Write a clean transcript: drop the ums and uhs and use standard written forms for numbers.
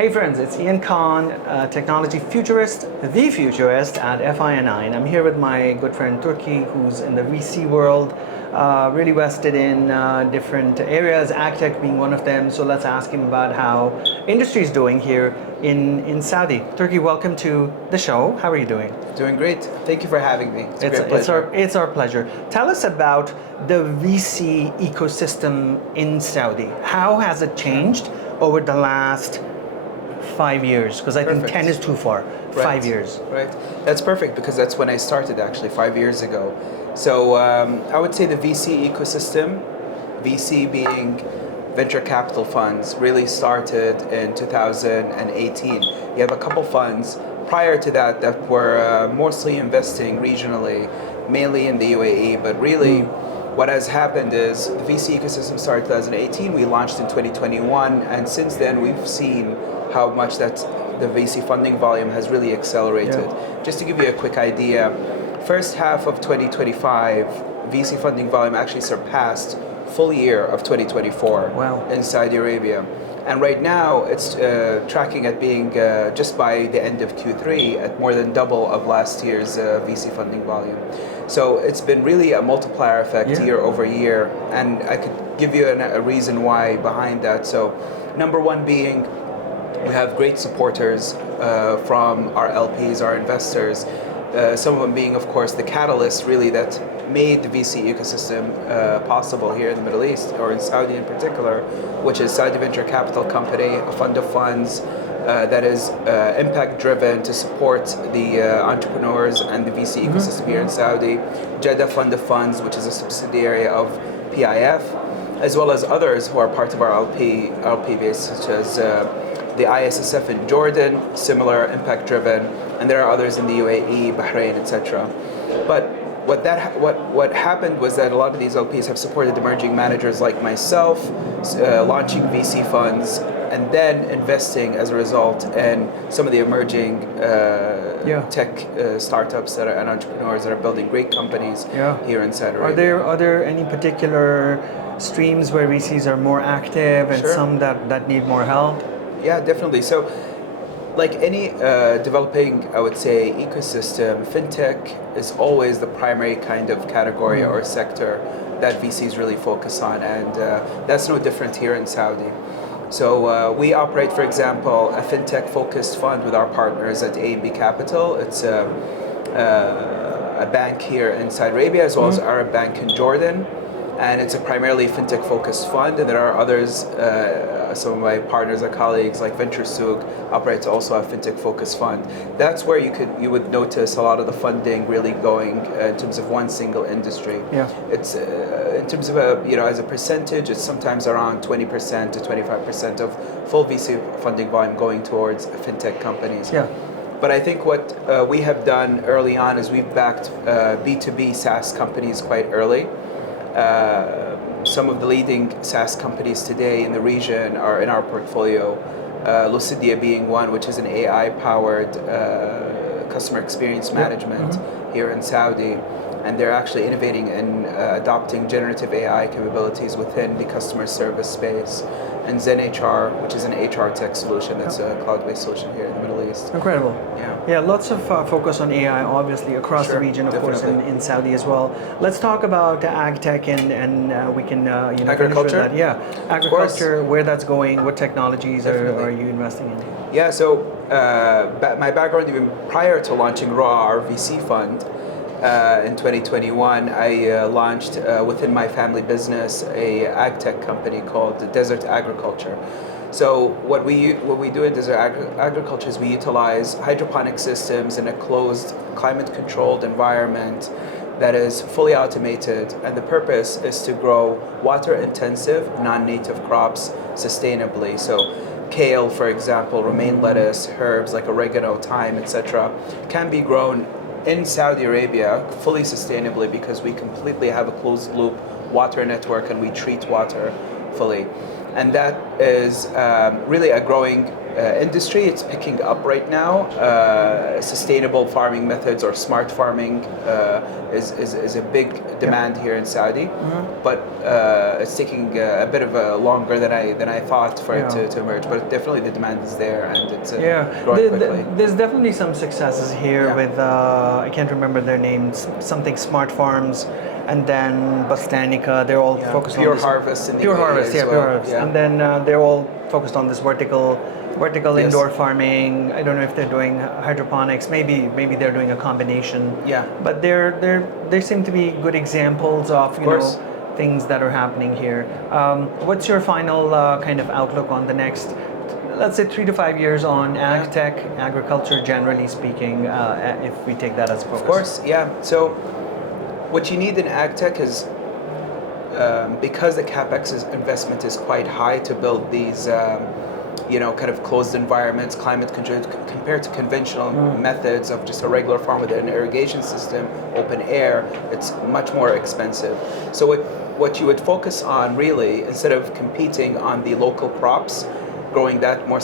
Hey friends, it's Ian Khan, technology futurist, the futurist at FII, and I'm here with my good friend Turki, who's in the VC world, really vested in different areas, AgTech being one of them. So let's ask him about how industry is doing here in Saudi. Turki, welcome to the show. How are you doing? Doing great. Thank you for having me. It's a great pleasure. It's our pleasure. Tell us about the VC ecosystem in Saudi. How has it changed over the last 5 years? Because I think 10 is too far. Right. 5 years. Right. That's perfect because that's when I started actually 5 years ago. So I would say the VC ecosystem, VC being venture capital funds, really started in 2018. You have a couple funds prior to that that were mostly investing regionally, mainly in the UAE, but really what has happened is the VC ecosystem started in 2018, we launched in 2021, and since then we've seen how much that the VC funding volume has really accelerated. Yeah. Just to give you a quick idea, first half of 2025, VC funding volume actually surpassed full year of 2024 in Saudi Arabia. And right now, it's tracking at being, just by the end of Q3, at more than double of last year's VC funding volume. So it's been really a multiplier effect year over year. And I could give you a reason why behind that. So number one being, we have great supporters from our LPs, our investors, some of them being, of course, the catalyst really that made the VC ecosystem possible here in the Middle East, or in Saudi in particular, which is Saudi Venture Capital Company, a fund of funds that is impact driven to support the entrepreneurs and the VC ecosystem here in Saudi. Jeddah Fund of Funds, which is a subsidiary of PIF, as well as others who are part of our LP base, such as the ISSF in Jordan, similar impact driven, and there are others in the UAE, Bahrain, etc. But what happened was that a lot of these LPs have supported emerging managers like myself, launching VC funds, and then investing as a result in some of the emerging tech startups and entrepreneurs that are building great companies here in Saudi Arabia. Are there any particular streams where VCs are more active and some that need more help? Yeah, definitely. So, like any developing, I would say, ecosystem, fintech is always the primary kind of category or sector that VCs really focus on, and that's no different here in Saudi. So we operate, for example, a fintech-focused fund with our partners at A&B Capital. It's a bank here in Saudi Arabia, as well as Arab Bank in Jordan. And it's a primarily fintech-focused fund, and there are others, some of my partners or colleagues like Venture Souk operates also a fintech-focused fund. That's where you would notice a lot of the funding really going in terms of one single industry. Yeah. It's in terms of as a percentage, it's sometimes around 20% to 25% of full VC funding volume going towards fintech companies. Yeah. But I think what we have done early on is we've backed B2B SaaS companies quite early. Some of the leading SaaS companies today in the region are in our portfolio. Lucidia being one, which is an AI-powered customer experience management here in Saudi. And they're actually innovating and adopting generative AI capabilities within the customer service space. And ZenHR, which is an HR tech solution that's a cloud-based solution here in the Middle East. Incredible. Yeah, lots of focus on AI, obviously, across the region, of course, in Saudi as well. Let's talk about AgTech and we can agriculture. That. Yeah, agriculture, where that's going, what technologies are you investing in? Yeah, so my background, even prior to launching RAW, our VC fund, in 2021, I launched within my family business a ag-tech company called Desert Agriculture. So what we do in Desert Agriculture is we utilize hydroponic systems in a closed, climate-controlled environment that is fully automated, and the purpose is to grow water-intensive, non-native crops sustainably. So kale, for example, romaine lettuce, herbs like oregano, thyme, etc., can be grown in Saudi Arabia fully sustainably because we completely have a closed loop water network and we treat water fully. And that is really a growing industry. It's picking up right now. Sustainable farming methods or smart farming is a big demand here in Saudi, but it's taking a bit of a longer than I thought for it to emerge. But definitely the demand is there, and it's growing quickly. There's definitely some successes here with I can't remember their names. Something Smart Farms, and then Botanica. They're all focused on Pure this. Harvest in the Pure UAE Harvest, as Pure well. Harvest, and then they're all focused on this vertical indoor farming. I don't know if they're doing hydroponics. Maybe they're doing a combination. Yeah. But they seem to be good examples of things that are happening here. What's your final kind of outlook on the next, let's say, 3 to 5 years on ag tech, agriculture, generally speaking, if we take that as a focus? Of course, yeah. So what you need in ag tech is, because the capex investment is quite high to build these, kind of closed environments, climate controlled, compared to conventional methods of just a regular farm with an irrigation system, open air, it's much more expensive. So what you would focus on really, instead of competing on the local crops, growing that more